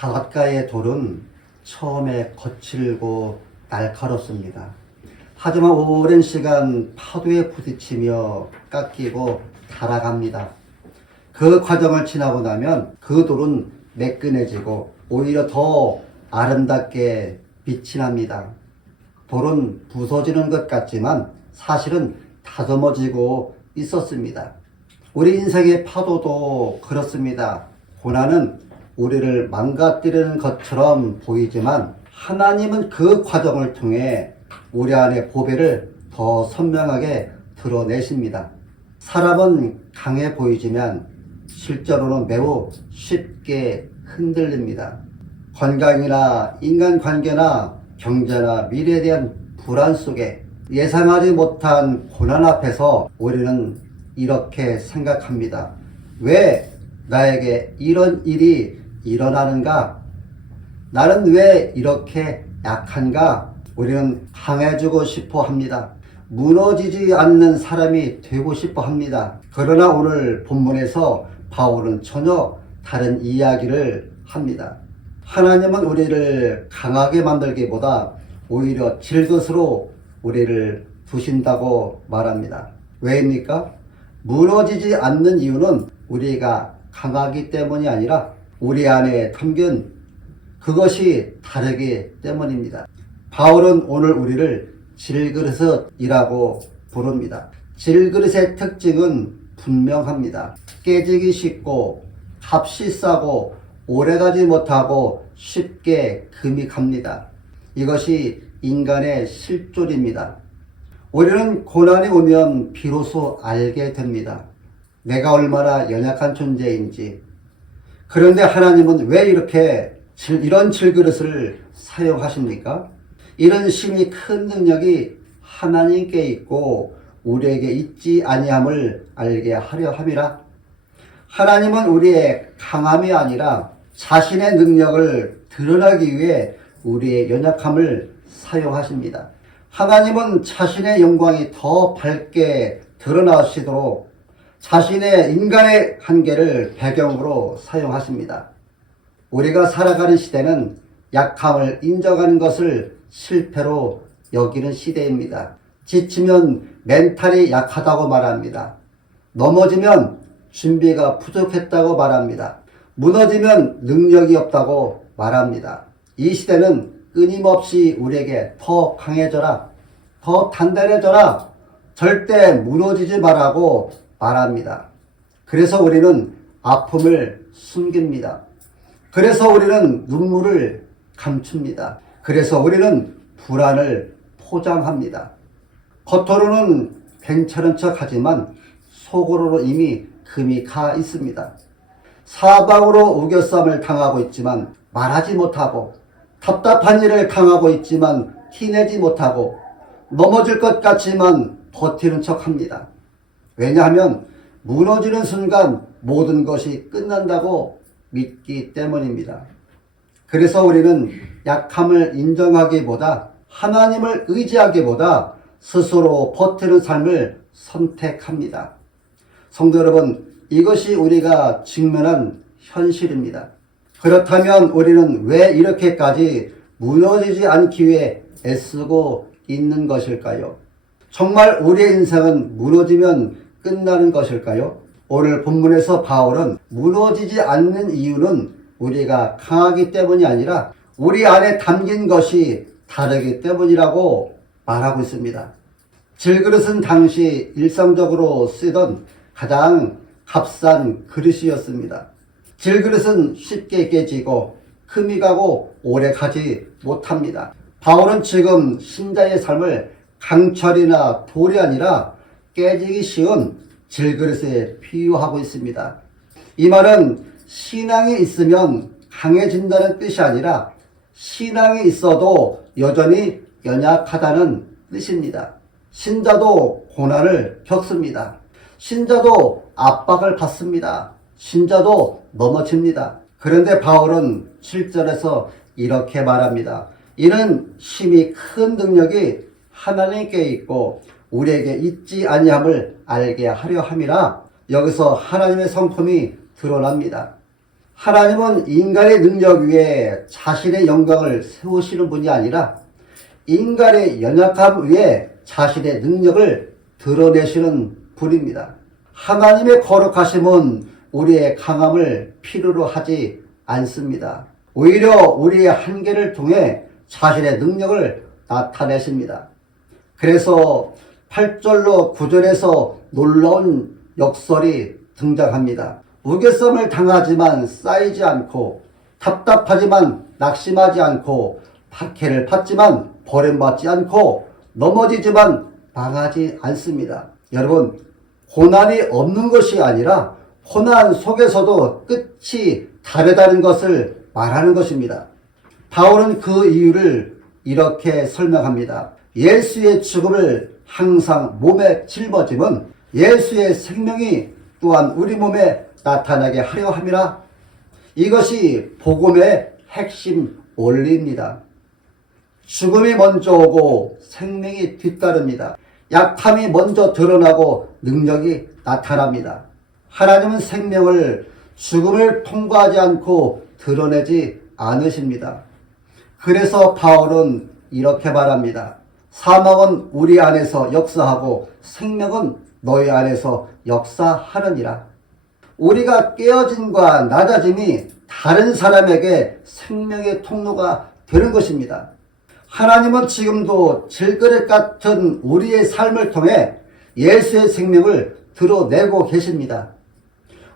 바닷가의 돌은 처음에 거칠고 날카롭습니다. 하지만 오랜 시간 파도에 부딪히며 깎이고 달아갑니다. 그 과정을 지나고 나면 그 돌은 매끈해지고 오히려 더 아름답게 빛이 납니다. 돌은 부서지는 것 같지만 사실은 다듬어지고 있었습니다. 우리 인생의 파도도 그렇습니다. 고난은 우리를 망가뜨리는 것처럼 보이지만 하나님은 그 과정을 통해 우리 안의 보배를 더 선명하게 드러내십니다. 사람은 강해 보이지만 실제로는 매우 쉽게 흔들립니다. 건강이나 인간관계나 경제나 미래에 대한 불안 속에 예상하지 못한 고난 앞에서 우리는 이렇게 생각합니다. 왜 나에게 이런 일이 일어나는가? 나는 왜 이렇게 약한가? 우리는 강해지고 싶어 합니다. 무너지지 않는 사람이 되고 싶어 합니다. 그러나 오늘 본문에서 바울은 전혀 다른 이야기를 합니다. 하나님은 우리를 강하게 만들기보다 오히려 질것으로 우리를 두신다고 말합니다. 왜입니까? 무너지지 않는 이유는 우리가 강하기 때문이 아니라 우리 안에 담긴 그것이 다르기 때문입니다. 바울은 오늘 우리를 질그릇이라고 부릅니다. 질그릇의 특징은 분명합니다. 깨지기 쉽고 값이 싸고 오래가지 못하고 쉽게 금이 갑니다. 이것이 인간의 실존입니다. 우리는 고난이 오면 비로소 알게 됩니다. 내가 얼마나 연약한 존재인지. 그런데 하나님은 왜 이런 질그릇을 사용하십니까? 이런 심히 큰 능력이 하나님께 있고 우리에게 있지 아니함을 알게 하려 함이라. 하나님은 우리의 강함이 아니라 자신의 능력을 드러나기 위해 우리의 연약함을 사용하십니다. 하나님은 자신의 영광이 더 밝게 드러나시도록 자신의 인간의 한계를 배경으로 사용하십니다. 우리가 살아가는 시대는 약함을 인정하는 것을 실패로 여기는 시대입니다. 지치면 멘탈이 약하다고 말합니다. 넘어지면 준비가 부족했다고 말합니다. 무너지면 능력이 없다고 말합니다. 이 시대는 끊임없이 우리에게 더 강해져라, 더 단단해져라, 절대 무너지지 말라고 말합니다. 그래서 우리는 아픔을 숨깁니다. 그래서 우리는 눈물을 감춥니다. 그래서 우리는 불안을 포장합니다. 겉으로는 괜찮은 척 하지만 속으로는 이미 금이 가 있습니다. 사방으로 우겨쌈을 당하고 있지만 말하지 못하고, 답답한 일을 당하고 있지만 티내지 못하고, 넘어질 것 같지만 버티는 척 합니다. 왜냐하면 무너지는 순간 모든 것이 끝난다고 믿기 때문입니다. 그래서 우리는 약함을 인정하기보다 하나님을 의지하기보다 스스로 버티는 삶을 선택합니다. 성도 여러분, 이것이 우리가 직면한 현실입니다. 그렇다면 우리는 왜 이렇게까지 무너지지 않기 위해 애쓰고 있는 것일까요? 정말 우리의 인생은 무너지면 끝나는 것일까요? 오늘 본문에서 바울은 무너지지 않는 이유는 우리가 강하기 때문이 아니라 우리 안에 담긴 것이 다르기 때문이라고 말하고 있습니다. 질그릇은 당시 일상적으로 쓰던 가장 값싼 그릇이었습니다. 질그릇은 쉽게 깨지고 금이 가고 오래 가지 못합니다. 바울은 지금 신자의 삶을 강철이나 돌이 아니라 깨지기 쉬운 질그릇에 비유하고 있습니다. 이 말은 신앙이 있으면 강해진다는 뜻이 아니라 신앙이 있어도 여전히 연약하다는 뜻입니다. 신자도 고난을 겪습니다. 신자도 압박을 받습니다. 신자도 넘어집니다. 그런데 바울은 7절에서 이렇게 말합니다. 이는 심히 큰 능력이 하나님께 있고 우리에게 있지 아니함을 알게 하려 함이라. 여기서 하나님의 성품이 드러납니다. 하나님은 인간의 능력 위에 자신의 영광을 세우시는 분이 아니라 인간의 연약함 위에 자신의 능력을 드러내시는 분입니다. 하나님의 거룩하심은 우리의 강함을 필요로 하지 않습니다. 오히려 우리의 한계를 통해 자신의 능력을 나타내십니다. 그래서 8절로 9절에서 놀라운 역설이 등장합니다. 우겨쌈을 당하지만 쌓이지 않고, 답답하지만 낙심하지 않고, 박해를 받지만 버림받지 않고, 넘어지지만 망하지 않습니다. 여러분, 고난이 없는 것이 아니라 고난 속에서도 끝이 다르다는 것을 말하는 것입니다. 바울은 그 이유를 이렇게 설명합니다. 예수의 죽음을 항상 몸에 짊어짐은 예수의 생명이 또한 우리 몸에 나타나게 하려 함이라. 이것이 복음의 핵심 원리입니다. 죽음이 먼저 오고 생명이 뒤따릅니다. 약함이 먼저 드러나고 능력이 나타납니다. 하나님은 생명을 죽음을 통과하지 않고 드러내지 않으십니다. 그래서 바울은 이렇게 말합니다. 사망은 우리 안에서 역사하고 생명은 너희 안에서 역사하느니라. 우리가 깨어짐과 낮아짐이 다른 사람에게 생명의 통로가 되는 것입니다. 하나님은 지금도 질그릇 같은 우리의 삶을 통해 예수의 생명을 드러내고 계십니다.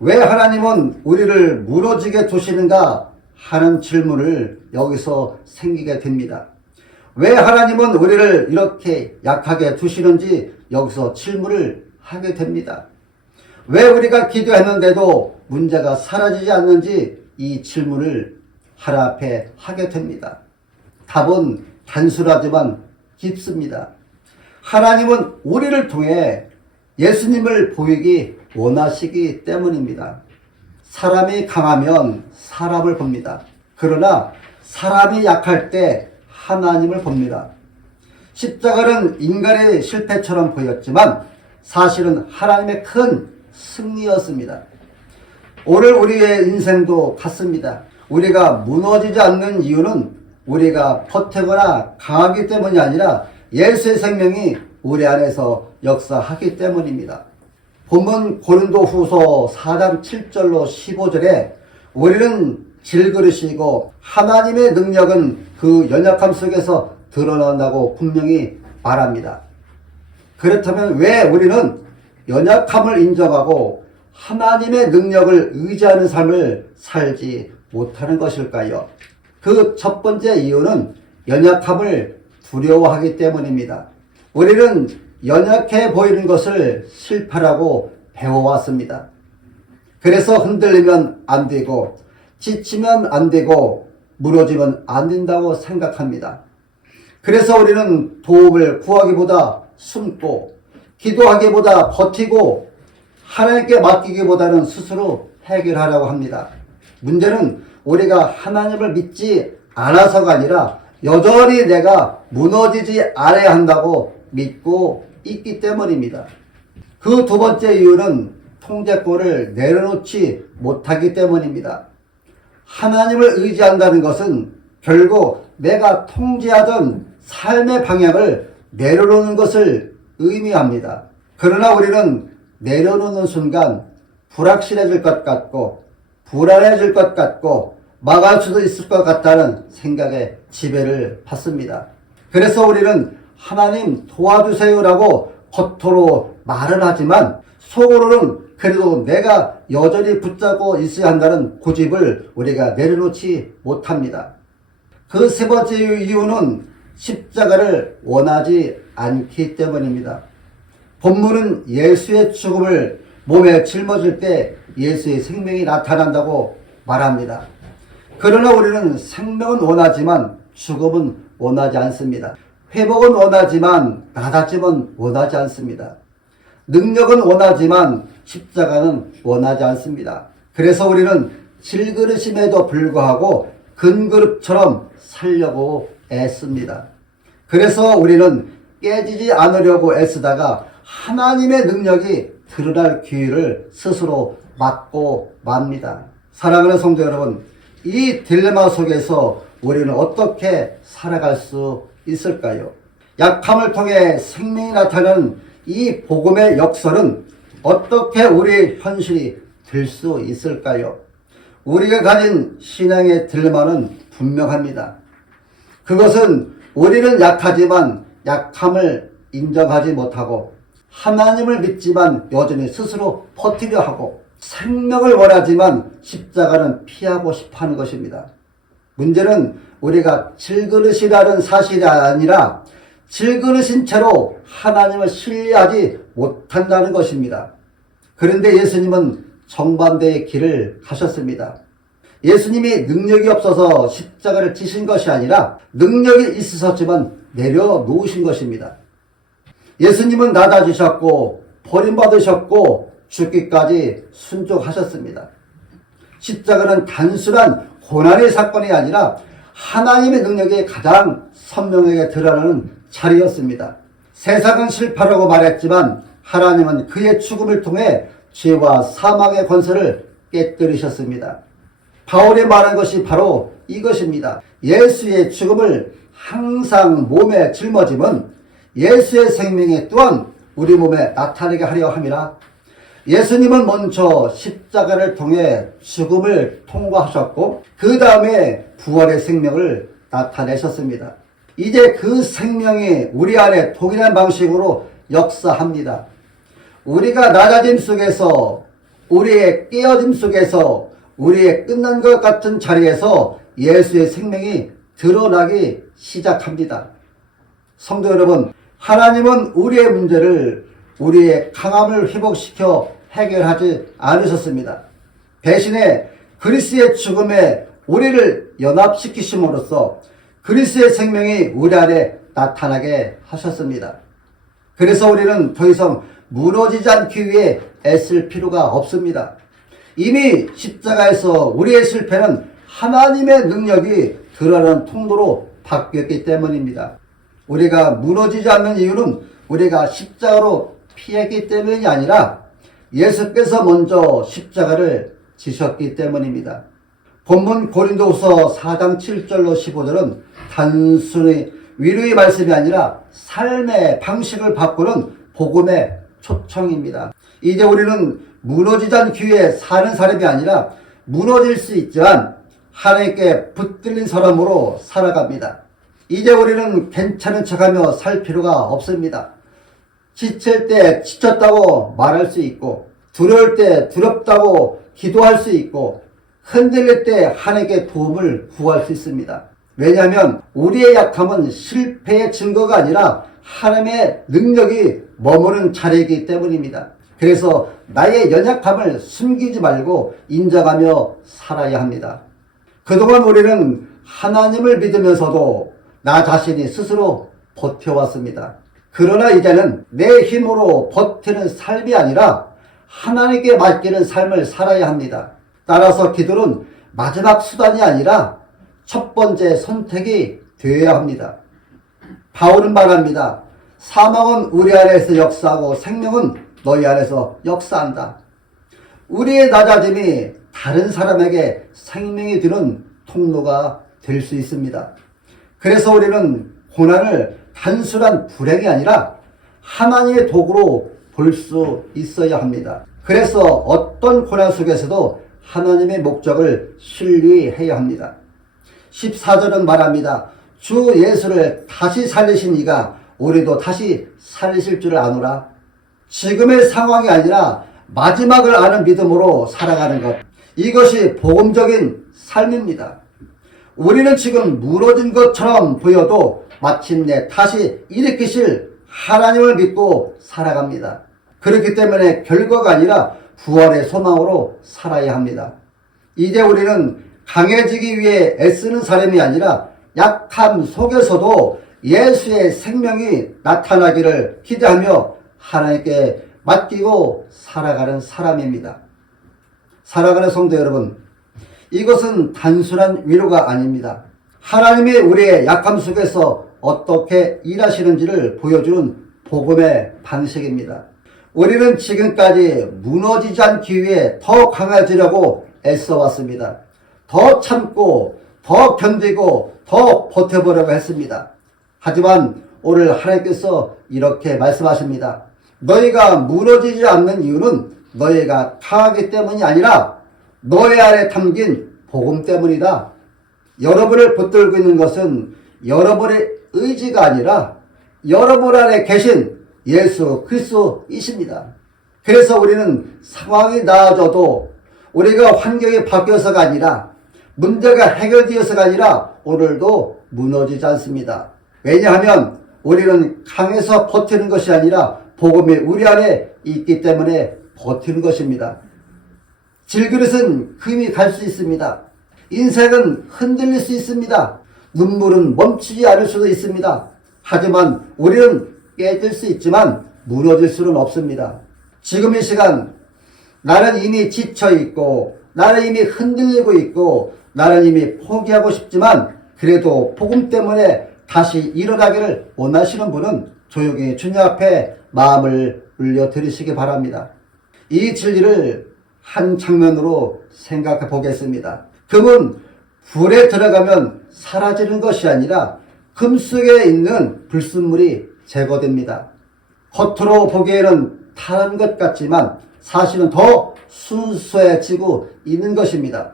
왜 하나님은 우리를 무너지게 두시는가 하는 질문을 여기서 생기게 됩니다. 왜 하나님은 우리를 이렇게 약하게 두시는지 여기서 질문을 하게 됩니다. 왜 우리가 기도했는데도 문제가 사라지지 않는지 이 질문을 하나님 앞에 하게 됩니다. 답은 단순하지만 깊습니다. 하나님은 우리를 통해 예수님을 보이기 원하시기 때문입니다. 사람이 강하면 사람을 봅니다. 그러나 사람이 약할 때 하나님을 봅니다. 십자가는 인간의 실패처럼 보였지만 사실은 하나님의 큰 승리였습니다. 오늘 우리의 인생도 같습니다. 우리가 무너지지 않는 이유는 우리가 버티거나 강하기 때문이 아니라 예수의 생명이 우리 안에서 역사하기 때문입니다. 본문 고린도후서 4장 7절로 15절에 우리는 질그릇이고 하나님의 능력은 그 연약함 속에서 드러난다고 분명히 말합니다. 그렇다면 왜 우리는 연약함을 인정하고 하나님의 능력을 의지하는 삶을 살지 못하는 것일까요? 그 첫 번째 이유는 연약함을 두려워하기 때문입니다. 우리는 연약해 보이는 것을 실패라고 배워왔습니다. 그래서 흔들리면 안 되고 지치면 안 되고 무너지면 안 된다고 생각합니다. 그래서 우리는 도움을 구하기보다 숨고 기도하기보다 버티고 하나님께 맡기기보다는 스스로 해결하려고 합니다. 문제는 우리가 하나님을 믿지 않아서가 아니라 여전히 내가 무너지지 않아야 한다고 믿고 있기 때문입니다. 그 두 번째 이유는 통제권을 내려놓지 못하기 때문입니다. 하나님을 의지한다는 것은 결국 내가 통제하던 삶의 방향을 내려놓는 것을 의미합니다. 그러나 우리는 내려놓는 순간 불확실해질 것 같고 불안해질 것 같고 망할 수도 있을 것 같다는 생각에 지배를 받습니다. 그래서 우리는 하나님 도와주세요라고 겉으로 말은 하지만 속으로는 그래도 내가 여전히 붙잡고 있어야 한다는 고집을 우리가 내려놓지 못합니다. 그 세 번째 이유는 십자가를 원하지 않기 때문입니다. 본문은 예수의 죽음을 몸에 짊어질 때 예수의 생명이 나타난다고 말합니다. 그러나 우리는 생명은 원하지만 죽음은 원하지 않습니다. 회복은 원하지만 나다짐은 원하지 않습니다. 능력은 원하지만 십자가는 원하지 않습니다. 그래서 우리는 질그릇임에도 불구하고 근그릇처럼 살려고 애씁니다. 그래서 우리는 깨지지 않으려고 애쓰다가 하나님의 능력이 드러날 기회를 스스로 막고 맙니다. 사랑하는 성도 여러분, 이 딜레마 속에서 우리는 어떻게 살아갈 수 있을까요? 약함을 통해 생명이 나타나는 이 복음의 역설은 어떻게 우리의 현실이 될 수 있을까요? 우리가 가진 신앙의 딜레마는 분명합니다. 그것은 우리는 약하지만 약함을 인정하지 못하고 하나님을 믿지만 여전히 스스로 버티려 하고 생명을 원하지만 십자가는 피하고 싶어하는 것입니다. 문제는 우리가 질그릇이라는 사실이 아니라 질그릇인 채로 하나님을 신뢰하지 못한다는 것입니다. 그런데 예수님은 정반대의 길을 가셨습니다. 예수님이 능력이 없어서 십자가를 지신 것이 아니라 능력이 있으셨지만 내려놓으신 것입니다. 예수님은 낮아지셨고 버림받으셨고 죽기까지 순종하셨습니다. 십자가는 단순한 고난의 사건이 아니라 하나님의 능력이 가장 선명하게 드러나는 자리였습니다. 세상은 실패라고 말했지만 하나님은 그의 죽음을 통해 죄와 사망의 권세를 깨뜨리셨습니다. 바울이 말한 것이 바로 이것입니다. 예수의 죽음을 항상 몸에 짊어짐은 예수의 생명이 또한 우리 몸에 나타나게 하려 함이라. 예수님은 먼저 십자가를 통해 죽음을 통과하셨고 그 다음에 부활의 생명을 나타내셨습니다. 이제 그 생명이 우리 안에 동일한 방식으로 역사합니다. 우리가 낮아짐 속에서, 우리의 깨어짐 속에서, 우리의 끝난 것 같은 자리에서 예수의 생명이 드러나기 시작합니다. 성도 여러분, 하나님은 우리의 문제를, 우리의 강함을 회복시켜 해결하지 않으셨습니다. 대신에 그리스도의 죽음에 우리를 연합시키심으로써 그리스도의 생명이 우리 안에 나타나게 하셨습니다. 그래서 우리는 더 이상 무너지지 않기 위해 애쓸 필요가 없습니다. 이미 십자가에서 우리의 실패는 하나님의 능력이 드러나는 통로로 바뀌었기 때문입니다. 우리가 무너지지 않는 이유는 우리가 십자가로 피했기 때문이 아니라 예수께서 먼저 십자가를 지셨기 때문입니다. 본문 고린도후서 4장 7절로 15절은 단순히 위로의 말씀이 아니라 삶의 방식을 바꾸는 복음의 초청입니다. 이제 우리는 무너지지 않기 위해 사는 사람이 아니라 무너질 수 있지만 하나님께 붙들린 사람으로 살아갑니다. 이제 우리는 괜찮은 척하며 살 필요가 없습니다. 지칠 때 지쳤다고 말할 수 있고 두려울 때 두렵다고 기도할 수 있고 흔들릴 때 하나님께 도움을 구할 수 있습니다. 왜냐하면 우리의 약함은 실패의 증거가 아니라 하나님의 능력이 머무는 자리이기 때문입니다. 그래서 나의 연약함을 숨기지 말고 인정하며 살아야 합니다. 그동안 우리는 하나님을 믿으면서도 나 자신이 스스로 버텨왔습니다. 그러나 이제는 내 힘으로 버티는 삶이 아니라 하나님께 맡기는 삶을 살아야 합니다. 따라서 기도는 마지막 수단이 아니라 첫 번째 선택이 되어야 합니다. 바울은 말합니다. 사망은 우리 안에서 역사하고 생명은 너희 안에서 역사한다. 우리의 낮아짐이 다른 사람에게 생명이 되는 통로가 될 수 있습니다. 그래서 우리는 고난을 단순한 불행이 아니라 하나님의 도구로 볼 수 있어야 합니다. 그래서 어떤 고난 속에서도 하나님의 목적을 신뢰해야 합니다. 14절은 말합니다. 주 예수를 다시 살리신 이가 우리도 다시 살리실 줄 아노라. 지금의 상황이 아니라 마지막을 아는 믿음으로 살아가는 것. 이것이 복음적인 삶입니다. 우리는 지금 무너진 것처럼 보여도 마침내 다시 일으키실 하나님을 믿고 살아갑니다. 그렇기 때문에 결과가 아니라 부활의 소망으로 살아야 합니다. 이제 우리는 강해지기 위해 애쓰는 사람이 아니라 약함 속에서도 예수의 생명이 나타나기를 기대하며 하나님께 맡기고 살아가는 사람입니다. 사랑하는 성도 여러분, 이것은 단순한 위로가 아닙니다. 하나님이 우리의 약함 속에서 어떻게 일하시는지를 보여주는 복음의 방식입니다. 우리는 지금까지 무너지지 않기 위해 더 강해지려고 애써왔습니다. 더 참고 더 견디고 더 버텨보려고 했습니다. 하지만 오늘 하나님께서 이렇게 말씀하십니다. 너희가 무너지지 않는 이유는 너희가 강하기 때문이 아니라 너희 안에 담긴 복음 때문이다. 여러분을 붙들고 있는 것은 여러분의 의지가 아니라 여러분 안에 계신 예수 그리스도이십니다. 그래서 우리는 상황이 나아져도 우리가 환경이 바뀌어서가 아니라 문제가 해결되어서가 아니라 오늘도 무너지지 않습니다. 왜냐하면 우리는 강해서 버티는 것이 아니라 복음이 우리 안에 있기 때문에 버티는 것입니다. 질그릇은 금이 갈 수 있습니다. 인생은 흔들릴 수 있습니다. 눈물은 멈추지 않을 수도 있습니다. 하지만 우리는 깨질 수 있지만 무너질 수는 없습니다. 지금 이 시간 나는 이미 지쳐있고 나는 이미 흔들리고 있고 나는 이미 포기하고 싶지만 그래도 복음 때문에 다시 일어나기를 원하시는 분은 조용히 주님 앞에 마음을 울려 드리시기 바랍니다. 이 진리를 한 장면으로 생각해 보겠습니다. 금은 불에 들어가면 사라지는 것이 아니라 금 속에 있는 불순물이 제거됩니다. 겉으로 보기에는 타는 것 같지만 사실은 더 순수해지고 있는 것입니다.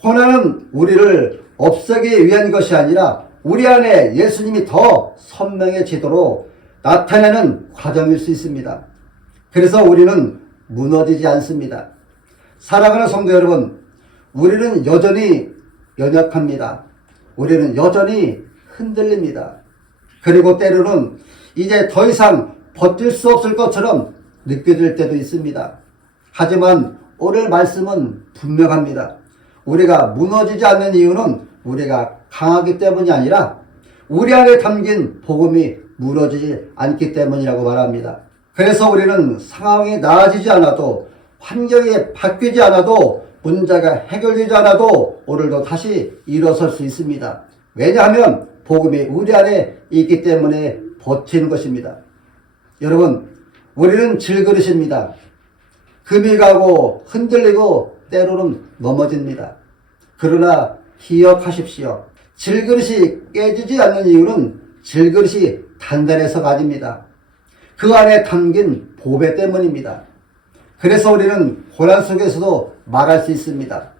고난은 우리를 없애기 위한 것이 아니라 우리 안에 예수님이 더 선명해지도록 나타내는 과정일 수 있습니다. 그래서 우리는 무너지지 않습니다. 사랑하는 성도 여러분, 우리는 여전히 연약합니다. 우리는 여전히 흔들립니다. 그리고 때로는 이제 더 이상 버틸 수 없을 것처럼 느껴질 때도 있습니다. 하지만 오늘 말씀은 분명합니다. 우리가 무너지지 않는 이유는 우리가 강하기 때문이 아니라 우리 안에 담긴 복음이 무너지지 않기 때문이라고 말합니다. 그래서 우리는 상황이 나아지지 않아도 환경이 바뀌지 않아도 문제가 해결되지 않아도 오늘도 다시 일어설 수 있습니다. 왜냐하면 복음이 우리 안에 있기 때문에 버티는 것입니다. 여러분, 우리는 질그릇입니다. 금이 가고 흔들리고 때로는 넘어집니다. 그러나 기억하십시오. 질그릇이 깨지지 않는 이유는 질그릇이 단단해서가 아닙니다. 그 안에 담긴 보배 때문입니다. 그래서 우리는 고난 속에서도 말할 수 있습니다.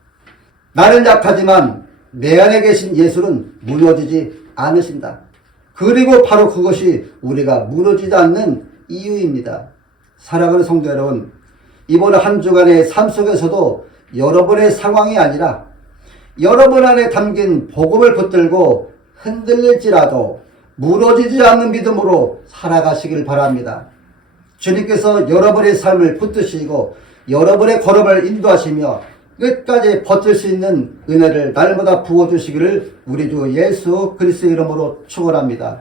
나는 약하지만 내 안에 계신 예수는 무너지지 않으신다. 그리고 바로 그것이 우리가 무너지지 않는 이유입니다. 사랑하는 성도 여러분, 이번 한 주간의 삶 속에서도 여러분의 상황이 아니라 여러분 안에 담긴 복음을 붙들고 흔들릴지라도 무너지지 않는 믿음으로 살아가시길 바랍니다. 주님께서 여러분의 삶을 붙드시고 여러분의 걸음을 인도하시며 끝까지 버틸 수 있는 은혜를 날마다 부어주시기를 우리 주 예수 그리스도의 이름으로 축원합니다.